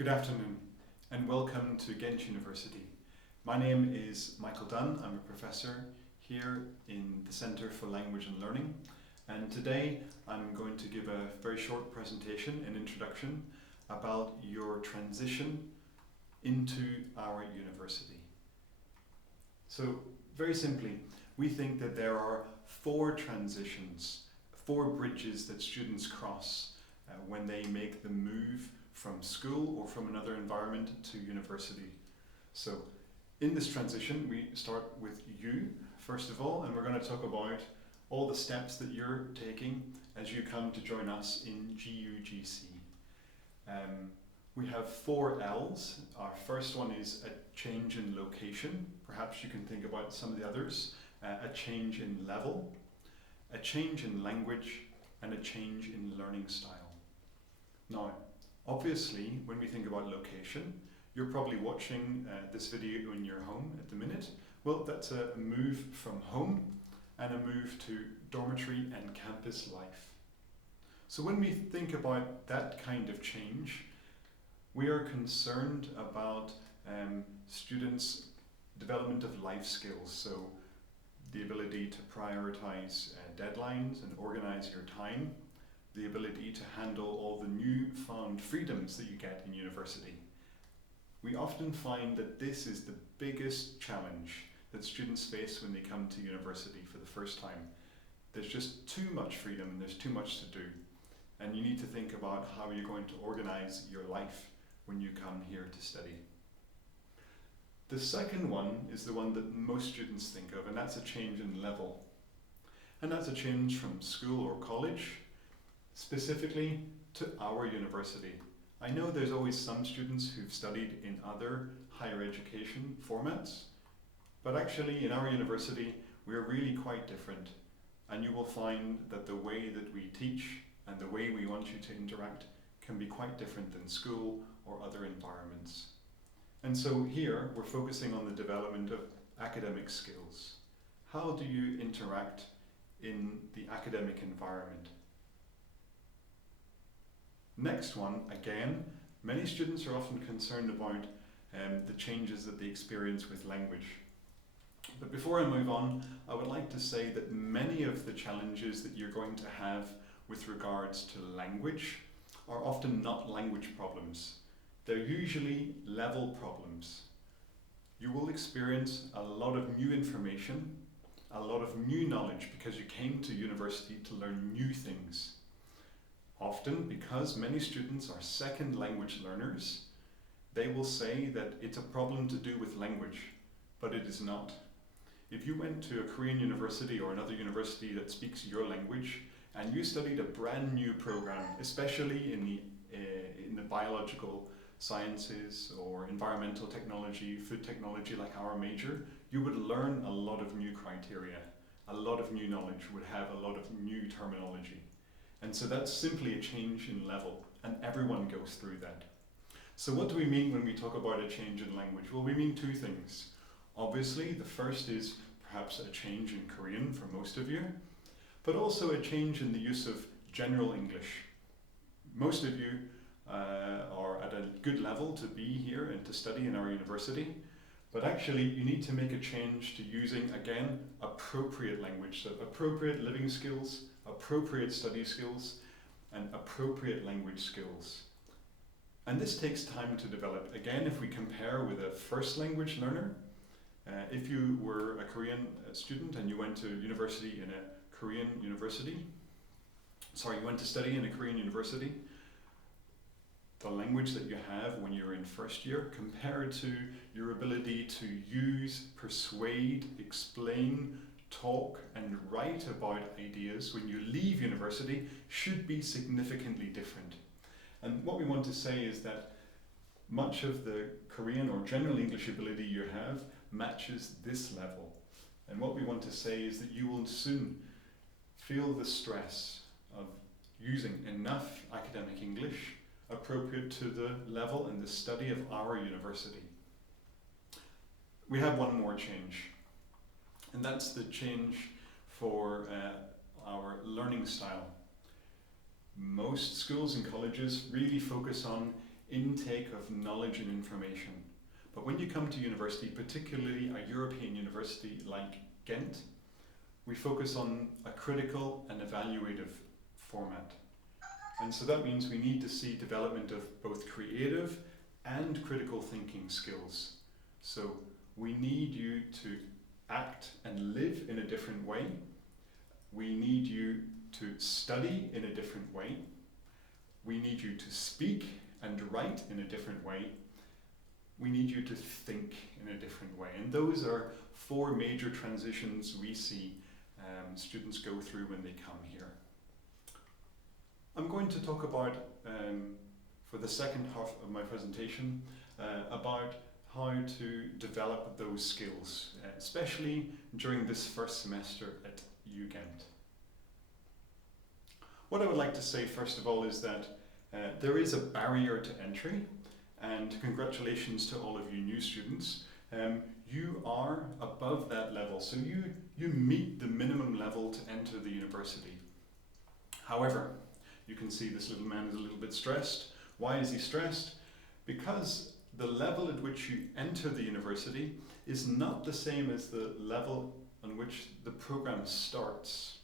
Good afternoon and welcome to Ghent University. My name is Michael Dunn. I'm a professor here in the Centre for Language and Learning, and today I'm going to give a very short presentation, an introduction about your transition into our university. So very simply, we think that there are four transitions, four bridges that students cross when they make the move from school or from another environment to university. So in this transition, we start with you, first of all, and we're going to talk about all the steps that you're taking as you come to join us in GUGC. We have four L's. Our first one is a change in location. Perhaps you can think about some of the others. A change in level, a change in language, and a change in learning style. Now, obviously, when we think about location, you're probably watching this video in your home at the minute. Well, that's a move from home and a move to dormitory and campus life. So when we think about that kind of change, we are concerned about students' development of life skills. So the ability to prioritize deadlines and organize your time, the ability to handle all the newfound freedoms that you get in university. We often find that this is the biggest challenge that students face when they come to university for the first time. There's just too much freedom and there's too much to do. And you need to think about how you're going to organize your life when you come here to study. The second one is the one that most students think of, and that's a change in level. And that's a change from school or college specifically to our university. I know there's always some students who've studied in other higher education formats, but actually in our university we're really quite different, and you will find that the way that we teach and the way we want you to interact can be quite different than school or other environments. And so here we're focusing on the development of academic skills. How do you interact in the academic environment? Next one, again, many students are often concerned about the changes that they experience with language. But before I move on, I would like to say that many of the challenges that you're going to have with regards to language are often not language problems. They're usually level problems. You will experience a lot of new information, a lot of new knowledge because you came to university to learn new things. Often, because many students are second language learners, they will say that it's a problem to do with language, but it is not. If you went to a Korean university or another university that speaks your language and you studied a brand new program, especially in the biological sciences or environmental technology, food technology like our major, you would learn a lot of new criteria, a lot of new knowledge, would have a lot of new terminology. And so that's simply a change in level, and everyone goes through that. So what do we mean when we talk about a change in language? Well, we mean two things. Obviously, the first is perhaps a change in Korean for most of you, but also a change in the use of general English. Most of you are at a good level to be here and to study in our university, but actually you need to make a change to using, again, appropriate language, so appropriate living skills, appropriate study skills, and appropriate language skills. And this takes time to develop. Again, if we compare with a first language learner, if you were a Korean student and you went to university in a Korean university, you went to study in a Korean university, the language that you have when you're in first year compared to your ability to use, persuade, explain, talk and write about ideas when you leave university should be significantly different. And what we want to say is that much of the Korean or general English ability you have matches this level. And what we want to say is that you will soon feel the stress of using enough academic English appropriate to the level and the study of our university. We have one more change, and that's the change for our learning style. Most schools and colleges really focus on intake of knowledge and information. But when you come to university, particularly a European university like Ghent, we focus on a critical and evaluative format. And so that means we need to see development of both creative and critical thinking skills. So we need you to act and live in a different way. We need you to study in a different way. We need you to speak and write in a different way. We need you to think in a different way. And those are 4 major transitions we see students go through when they come here. I'm going to talk about, for the second half of my presentation, about how to develop those skills, especially during this first semester at UGent. What I would like to say first of all is that there is a barrier to entry, and congratulations to all of you new students. You are above that level, so you meet the minimum level to enter the university. However, you can see this little man is a little bit stressed. Why is he stressed? Because the level at which you enter the university is not the same as the level on which the program starts.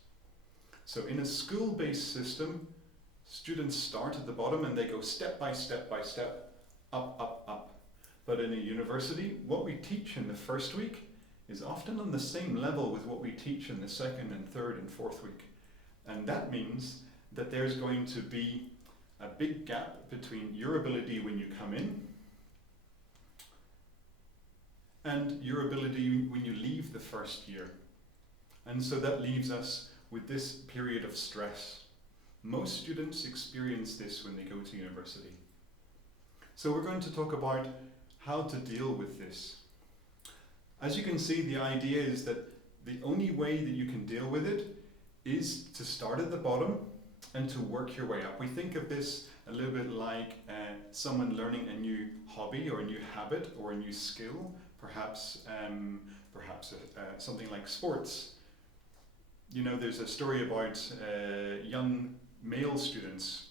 So in a school-based system, students start at the bottom and they go step by step by step, up, up, up. But in a university, what we teach in the first week is often on the same level with what we teach in the second and third and fourth week. And that means that there's going to be a big gap between your ability when you come in and your ability when you leave the first year. And so that leaves us with this period of stress. Most students experience this when they go to university. So we're going to talk about how to deal with this. As you can see, the idea is that the only way that you can deal with it is to start at the bottom and to work your way up. We think of this a little bit like someone learning a new hobby or a new habit or a new skill, perhaps something like sports. You know, there's a story about young male students,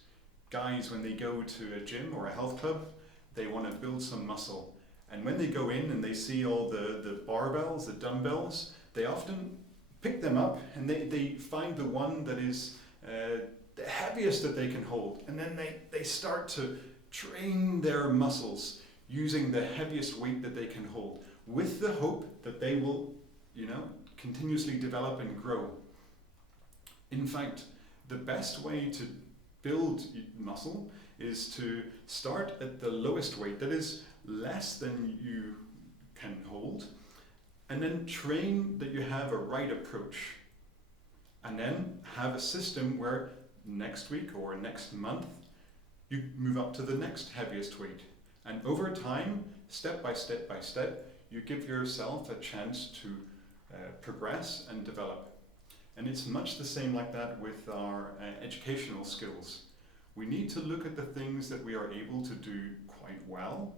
guys, when they go to a gym or a health club, they want to build some muscle. And when they go in and they see all the barbells, the dumbbells, they often pick them up and they find the one that is the heaviest that they can hold. And then they start to train their muscles using the heaviest weight that they can hold, with the hope that they will, continuously develop and grow. In fact, the best way to build muscle is to start at the lowest weight, that is less than you can hold, and then train that you have a right approach. And then have a system where next week or next month, you move up to the next heaviest weight. And over time, step by step by step, you give yourself a chance to progress and develop. And it's much the same like that with our educational skills. We need to look at the things that we are able to do quite well.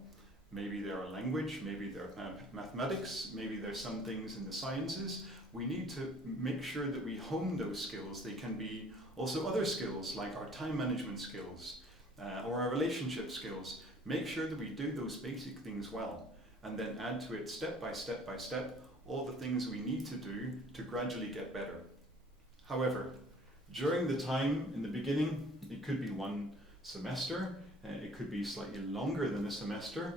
Maybe they're a language, maybe they're mathematics, maybe there's some things in the sciences. We need to make sure that we hone those skills. They can be also other skills like our time management skills or our relationship skills. Make sure that we do those basic things well, and then add to it step by step by step all the things we need to do to gradually get better. However, during the time in the beginning, it could be one semester, it could be slightly longer than a semester.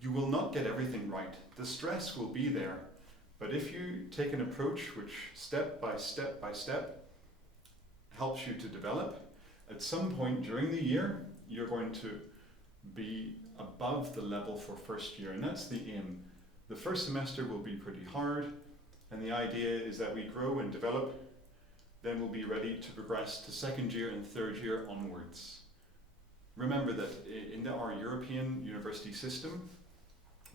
You will not get everything right. The stress will be there. But if you take an approach which step by step by step helps you to develop, at some point during the year, you're going to be above the level for first year, and that's the aim. The first semester will be pretty hard, and the idea is that we grow and develop, then we'll be ready to progress to second year and third year onwards. Remember that in our European university system,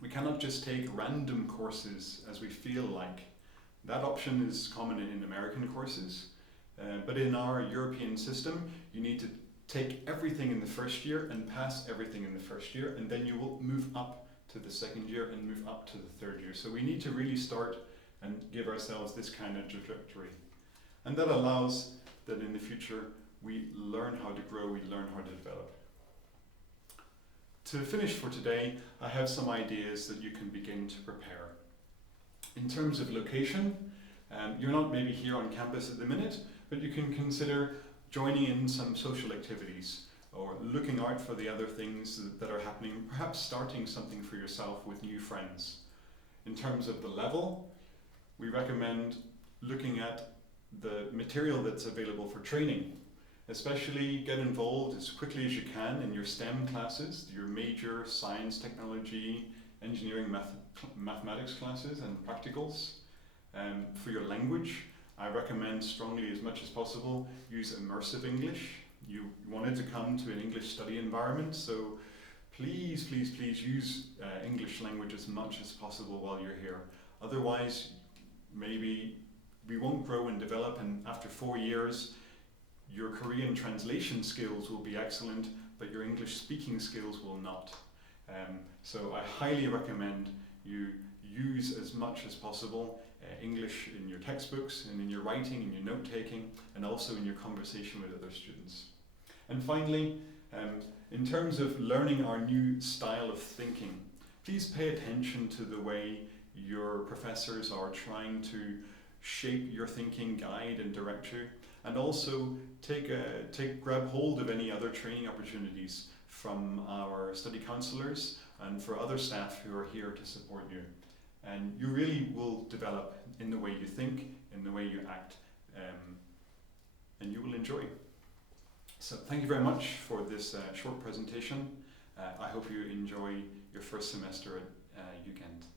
we cannot just take random courses as we feel like. That option is common in American courses, but in our European system, you need to take everything in the first year and pass everything in the first year, and then you will move up to the second year and move up to the third year. So we need to really start and give ourselves this kind of trajectory. And that allows that in the future we learn how to grow, we learn how to develop. to finish for today, I have some ideas that you can begin to prepare. In terms of location, you're not maybe here on campus at the minute, but you can consider joining in some social activities or looking out for the other things that are happening, perhaps starting something for yourself with new friends. In terms of the level, we recommend looking at the material that's available for training. Especially get involved as quickly as you can in your STEM classes, your major science, technology, engineering, mathematics classes and practicals. For your language, I recommend strongly as much as possible use immersive English. You wanted to come to an English study environment, so please use English language as much as possible while you're here. Otherwise, maybe we won't grow and develop, and after 4 years, your Korean translation skills will be excellent, but your English speaking skills will not. So I highly recommend you use as much as possible English in your textbooks and in your writing, in your note-taking, and also in your conversation with other students. And finally, in terms of learning our new style of thinking, please pay attention to the way your professors are trying to shape your thinking, guide and direct you, and also grab hold of any other training opportunities from our study counsellors and for other staff who are here to support you. And you really will develop in the way you think, in the way you act, and you will enjoy. So thank you very much for this short presentation. I hope you enjoy your first semester at UGent.